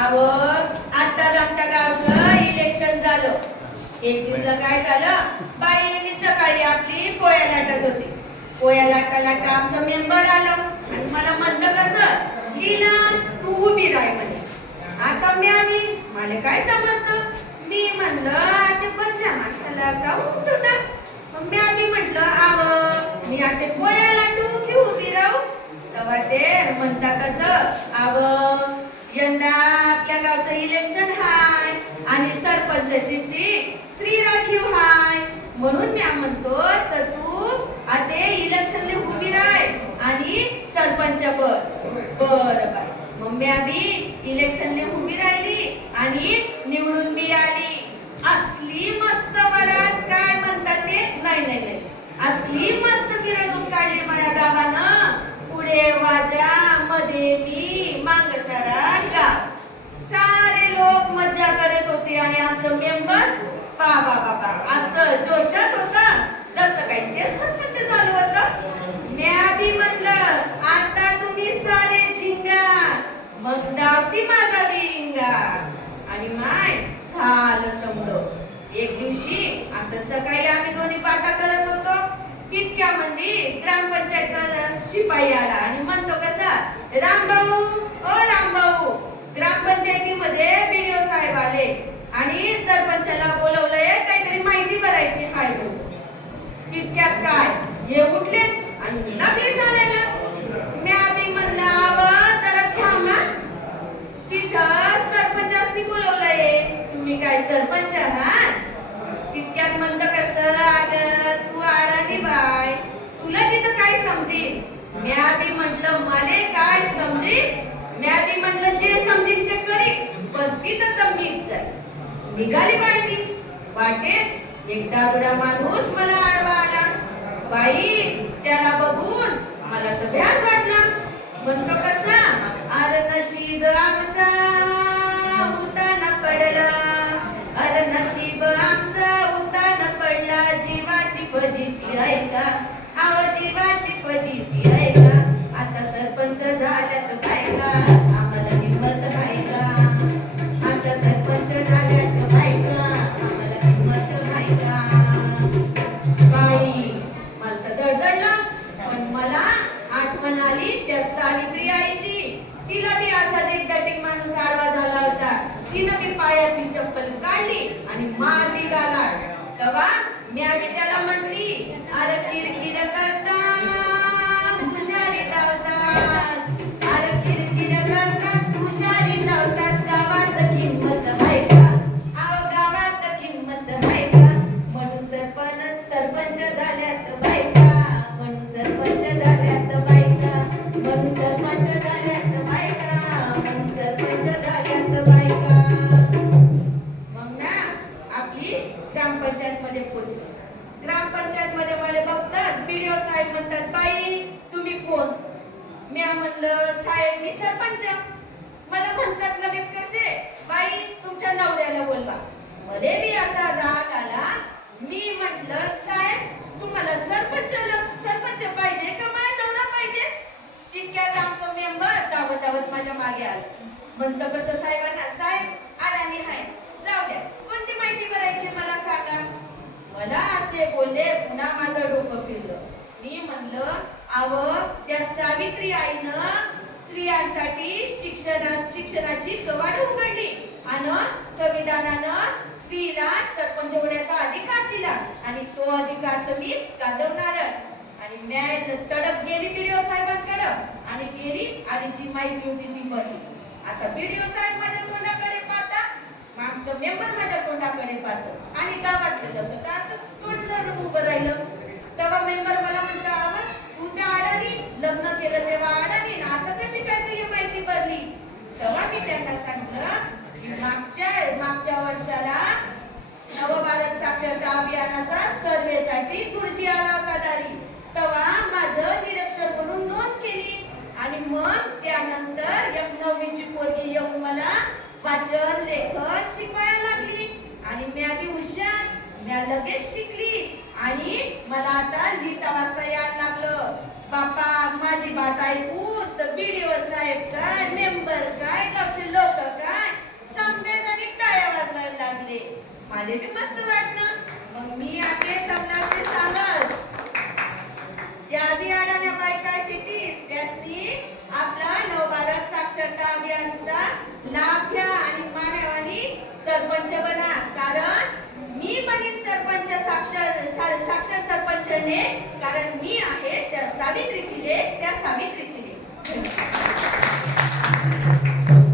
अहो आताच आमच्या गावचं इलेक्शन झालं. एक दिवसला काय झालं? बाईंनी मी सकाळी आपली पोया लाटत होती. पोया लाटा लाटा आमचं मेंबर आलं. आणि मला म्हणलं कसं? लीला तू उभी राह म्हणे. आता मी आम्ही मला काय समजतं? मी म्हणलं ते बसल्या माणसाला का उठवता मग मी आम्ही म्हटलं आव मी आता पोया लाटू की उभी राहू? तेव्हा ते म्हणता कसं आव यंदा आपल्या गावचं इलेक्शन हाय आणि सरपंचाची शी श्री राखीव हाय. म्हणून मी म्हणतो तर तू आता इलेक्शनला उभी राय आणि सरपंच बर बर बाय मग मी आधी उभी राहिली आणि निवडून मी आली. असली मस्त वरात काय म्हणतात ते? नाही नाही नाही. असली मस्त मिरवणूक काढली माझ्या गावानं पुढे वाजा मध्ये मी मांगसरा गाव सारे लोक मज्जा करत होते आणि आमचं मेंबर बाबा बाबा असं जोशात होत जसं काही ते सरपंच झालं होतं मी आधी म्हणलं आता तुम्ही सारे झिंगा मग धावती माझा विंगा आणि माय झालं समजो एक दिवशी असं सकाळी आम्ही दोन्ही पाता करत होतो. तितक्या मंदी ग्रामपंचायतचा शिपाई आला आणि म्हणतो कसा रामभाऊ ओ रामभाऊ. ग्रामपंचायतीमध्ये बीडीओ साहेब आले आणि सरपंचाला बोलवलंय काहीतरी माहिती भरायची हाय म्हणून तितक्यात काय हे उठले आणि लागले चालायला मी आम्ही म्हणलं आव जरा थांबा तिथं सरपंचासनी बोलवलंय तुम्ही काय सरपंच आहात तितक्यात म्हणतं कसं अगं तू अडाणी बाय तुला तिथं काय म्या मी म्हटलं मले काय समजी म्या आधी म्हटलं जे समजेल ते करी पण तिथं तर मीच निघाली बाई मी. वाटेत एक दारुडा माणूस मला आडवा आला. बाई त्याला बघून मला तर भ्यास वाटला. म्हणतो कसा? अरे नशीब आमचा मध्ये पोहोचली. ग्रामपंचायत मध्ये मला बघताच बीडीओ साहेब म्हणतात बाई तुम्ही कोण? मी म्हणलं साहेब मी सरपंच मला म्हणतात लगेच कसे बाई तुमच्या नवऱ्याला बोलवा. मले बी असा राग आला. मी म्हटलं साहेब तुम्हाला सरपंच सरपंच पाहिजे का? मला नवरा पाहिजे? तितक्यात आमचं मेंबर धावत धावत माझ्या मागे आलं. म्हणतं कसं साहेबांना? साहेब आला मी हाय जाऊ द्या. कोणती माहिती भरायची मला? मला असे बोलले पुन्हा माझं डोकं फिरलं. मी म्हणलं अव त्या सावित्री आईनं स्त्रियांसाठी शिक्षणा शिक्षणाची कवाड उघडली आणि संविधानानं स्त्रीला सरपंच होण्याचा अधिकार दिला आणि तो अधिकार तर मी गाजवणारच. आणि न्याय तडक गेली बीडीओ साहेबांकडे आणि गेली आणि जी माहिती होती ती भरली आता बीडीओ साहेब माझ्या तोंडाकडे आमचं मेंबर माझ्या तोंडाकडे पाहतो. आणि गावातलं जातं तर असं तोंड जर उभं राहिलं तेव्हा मेंबर मला म्हणतो आवा तू त्या आडानी लग्न केलं तेव्हा आडानी ना आता कशी काय तुझी माहिती भरली तेव्हा मी त्यांना सांगितलं मागच्या मागच्या वर्षाला नवभारत साक्षरता अभियानाचा सर्वेसाठी गुरुजी आला होता दारी. तेव्हा माझं निरीक्षक म्हणून नोंद केली. आणि मग त्यानंतर एक नववीची पोरगी वाचन लेखन शिकवायला लागली. आणि मी आधी हुशार मी लगेच शिकली. आणि मला आता लिहिता वाचता यायला लागलं. बापा माझी बात ऐकून तर बीडीओ साहेब काय मेंबर काय गावचे लोक काय समजेच आणि टाळ्या वाजवायला लागले. मला बी मस्त वाटलं. मग मी आते समजाचे सांगत ज्या बी अडाण्या बायका शेती त्यासनी आपला नवभारत साक्षरता अभियानचा लाभ झाले कारण मी आहे त्या सावित्रीची लेख त्या सावित्रीची लेख.